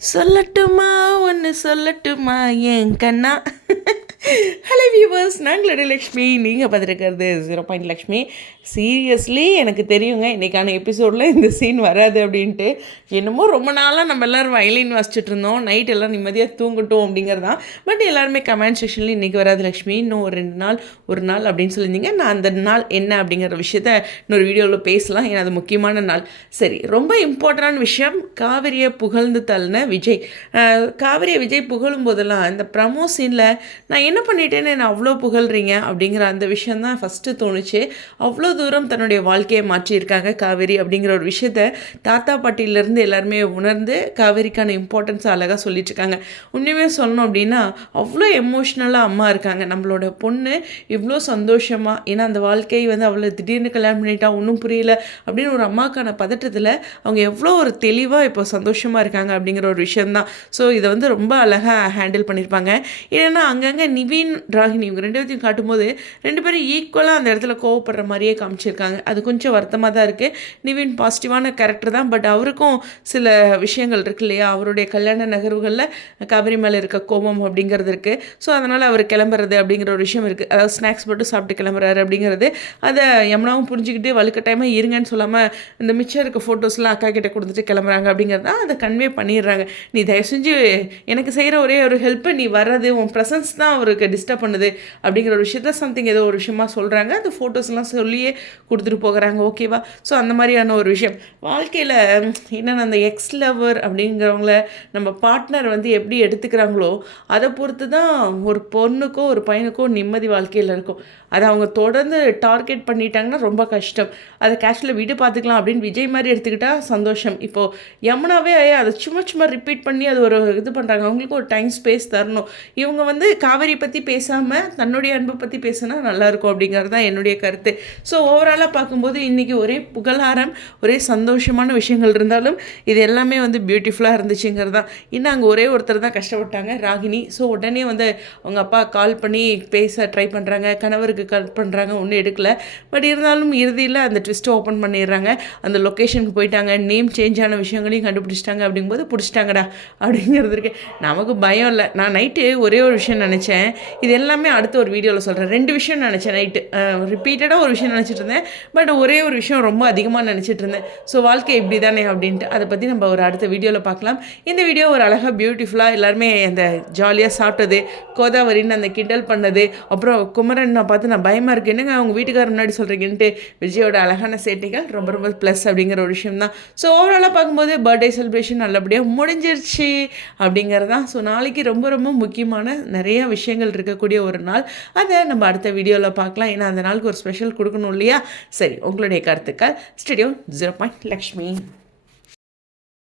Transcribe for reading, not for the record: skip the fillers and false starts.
சொல்லட்டுமா ஒன்று சொல்லட்டுமா என் கண்ணா. ஹலோ வியூவர்ஸ், நாங்களோட லக்ஷ்மி, நீங்கள் பார்த்துருக்கிறது 0 லக்ஷ்மி. சீரியஸ்லி எனக்கு தெரியுங்க இன்றைக்கான எபிசோடில் இந்த சீன் வராது அப்படின்ட்டு. என்னமோ ரொம்ப நாளாக நம்ம எல்லோரும் வயலின் வாசிச்சுட்டு இருந்தோம், நைட் எல்லாம் நிம்மதியாக தூங்கட்டும் அப்படிங்கிறதான். பட் எல்லாருமே கமெண்ட் செக்ஷனில் இன்றைக்கி வராது லக்ஷ்மி, இன்னும் ஒரு 2 நாள் ஒரு நாள் அப்படின்னு சொல்லியிருந்தீங்க. நான் அந்த நாள் என்ன அப்படிங்கிற விஷயத்த இன்னொரு வீடியோவில் பேசலாம், ஏன்னா அது முக்கியமான நாள். சரி, ரொம்ப இம்பார்ட்டண்டான விஷயம், காவிரியை புகழ்ந்து தள்ளின விஜய். காவிரியை விஜய் புகழும் போதெல்லாம் இந்த ப்ரமோ சீனில் நான் என்ன பண்ணிட்டேன்னு நான் அவ்வளோ புகழ்றீங்க அப்படிங்கிற அந்த விஷயந்தான் ஃபஸ்ட்டு தோணுச்சு. அவ்வளோ தூரம் தன்னுடைய வாழ்க்கையை மாற்றியிருக்காங்க காவேரி அப்படிங்கிற ஒரு விஷயத்த தாத்தா பாட்டியிலேருந்து எல்லாருமே உணர்ந்து காவேரிக்கான இம்பார்ட்டன்ஸ் அழகாக சொல்லிட்டுருக்காங்க. உண்மையுமே சொல்லணும் அப்படின்னா அவ்வளோ எமோஷ்னலாக அம்மா இருக்காங்க. நம்மளோட பொண்ணு இவ்வளோ சந்தோஷமாக, ஏன்னா அந்த வாழ்க்கை வந்து அவ்வளோ திடீர்னு கல்யாணம் பண்ணிட்டா ஒன்றும் புரியல அப்படின்னு ஒரு அம்மாக்கான பதட்டத்தில் அவங்க எவ்வளோ ஒரு தெளிவாக இப்போ சந்தோஷமாக இருக்காங்க அப்படிங்கிற ஒரு விஷயந்தான். ஸோ இதை வந்து ரொம்ப அழகாக ஹேண்டில் பண்ணியிருப்பாங்க. ஏன்னா அங்கங்கே நிவின் ராகினி இவங்க 2 பேர்த்தையும் காட்டும்போது 2 பேரும் ஈக்குவலாக அந்த இடத்துல கோவப்படுற மாதிரியே காமிச்சிருக்காங்க. அது கொஞ்சம் வருத்தமாக தான் இருக்குது. நிவின் பாசிட்டிவான கேரக்டர் தான், பட் அவருக்கும் சில விஷயங்கள் இருக்கு இல்லையா, அவருடைய கல்யாண நகர்வுகளில் காவிரி மேலே இருக்க கோபம் அப்படிங்கிறது இருக்குது. ஸோ அதனால் அவர் கிளம்புறது அப்படிங்கிற ஒரு விஷயம் இருக்குது. அதாவது ஸ்நாக்ஸ் மட்டும் சாப்பிட்டு கிளம்புறாரு அப்படிங்கிறது, அதை யமுனாவும் புரிஞ்சுக்கிட்டு வலுக்கட்டாயமாக இருங்கன்னு சொல்லாமல் இந்த மிச்சம் இருக்க ஃபோட்டோஸ்லாம் அக்கா கிட்டே கொடுத்துட்டு கிளம்புறாங்க அப்படிங்கிறது தான் அதை கன்வே பண்ணிடுறாங்க. நீ தயவு செஞ்சு எனக்கு செய்கிற ஒரே ஒரு ஹெல்ப்பு, நீ வர்றது உன் ப்ரெசன்ஸ் தான் அவருக்கு டிஸ்டர்ப் பண்ணுது அப்படிங்கிற ஒரு விஷயத்த சம்திங் ஏதோ ஒரு விஷயமா சொல்கிறாங்க. அந்த ஃபோட்டோஸ்லாம் சொல்லியே கொடுத்துட்டு போகிறாங்க. ஓகேவா? ஸோ அந்த மாதிரியான ஒரு விஷயம் வாழ்க்கையில் என்னென்ன அந்த எக்ஸ் லவர் அப்படிங்கிறவங்கள நம்ம பார்ட்னர் வந்து எப்படி எடுத்துக்கிறாங்களோ அதை பொறுத்து தான் ஒரு பொண்ணுக்கோ ஒரு பையனுக்கோ நிம்மதி வாழ்க்கையில் இருக்கும். அதை அவங்க தொடர்ந்து டார்கெட் பண்ணிட்டாங்கன்னா ரொம்ப கஷ்டம். அதை கேஷில் வீடு பார்த்துக்கலாம் அப்படின்னு விஜய் மாதிரி எடுத்துக்கிட்டால் சந்தோஷம். இப்போது யமுனாவே அதை சும்மா ரிப்பீட் பண்ணி அது ஒரு இது பண்ணுறாங்க. அவங்களுக்கு ஒரு டைம் ஸ்பேஸ் தரணும். இவங்க வந்து காவேரி பற்றி பேசாமல் தன்னுடைய அன்பை பற்றி பேசினா நல்லாயிருக்கும் அப்படிங்கிறது தான் என்னுடைய கருத்து. ஸோ ஓவராலாக பார்க்கும்போது இன்றைக்கி ஒரே புகழாரம், ஒரே சந்தோஷமான விஷயங்கள் இருந்தாலும் இது எல்லாமே வந்து பியூட்டிஃபுல்லாக இருந்துச்சுங்கிறது தான். இன்னும் அங்கே ஒரே ஒருத்தர் தான் கஷ்டப்பட்டாங்க, ராகினி. ஸோ உடனே வந்து அவங்க அப்பா கால் பண்ணி பேச ட்ரை பண்ணுறாங்க, கணவருக்கு கால் பண்ணுறாங்க, ஒன்றும் எடுக்கலை. பட் இருந்தாலும் இறுதியில் அந்த ட்விஸ்ட்டை ஓப்பன் பண்ணிடுறாங்க. அந்த லொக்கேஷனுக்கு போயிட்டாங்க, நேம் சேஞ்ச் ஆன விஷயங்களையும் கண்டுபிடிச்சிட்டாங்க. அப்படிங்கும்போது பிடிச்சிட்டாங்கடா அப்படிங்கிறது இருக்கு. நமக்கு பயம் இல்லை. நான் நைட்டு ஒரே ஒரு விஷயம் நினச்சேன், இது எல்லாமே அடுத்த ஒரு வீடியோவில் சொல்கிறேன். 2 விஷயம் நினச்சேன் நைட்டு. ரிப்பீட்டடாக ஒரு விஷயம் நினச்சிட்டு இருந்தேன், பட் ஒரே ஒரு விஷயம் ரொம்ப அதிகமாக நினச்சிட்டு இருந்தேன். ஸோ வாழ்க்கை இப்படி தானே அப்படின்ட்டு அதை பற்றி நம்ம ஒரு அடுத்த வீடியோவில் பார்க்கலாம். இந்த வீடியோ ஒரு அழகாக பியூட்டிஃபுல்லாக எல்லாருமே அந்த ஜாலியாக சாப்பிட்டது, கோதாவரின்னு அந்த கிண்டல் பண்ணது, அப்புறம் குமரன் நான் பார்த்து நான் பயமாக இருக்குது, என்னங்க அவங்க வீட்டுக்காரர் முன்னாடி சொல்கிறீங்கன்ட்டு விஜயோட அழகான சேட்டைகள் ரொம்ப ரொம்ப ப்ளஸ் அப்படிங்கிற ஒரு விஷயம் தான். ஸோ ஓவராலாக பார்க்கும்போது பர்த்டே செலிப்ரேஷன் நல்லபடியாக முடிஞ்சிருச்சு அப்படிங்கிறது தான். ஸோ நாளைக்கு ரொம்ப ரொம்ப முக்கியமான நிறைய விஷயங்கள் இருக்கக்கூடிய ஒரு நாள். அதை நம்ம அடுத்த வீடியோவில் பார்க்கலாம். ஏன்னா அந்த நாளுக்கு ஒரு ஸ்பெஷல் கொடுக்கணும் இல்லையா? சரி, உங்களுடைய கருத்துக்கள். ஸ்டுடியோ 0 லக்ஷ்மி.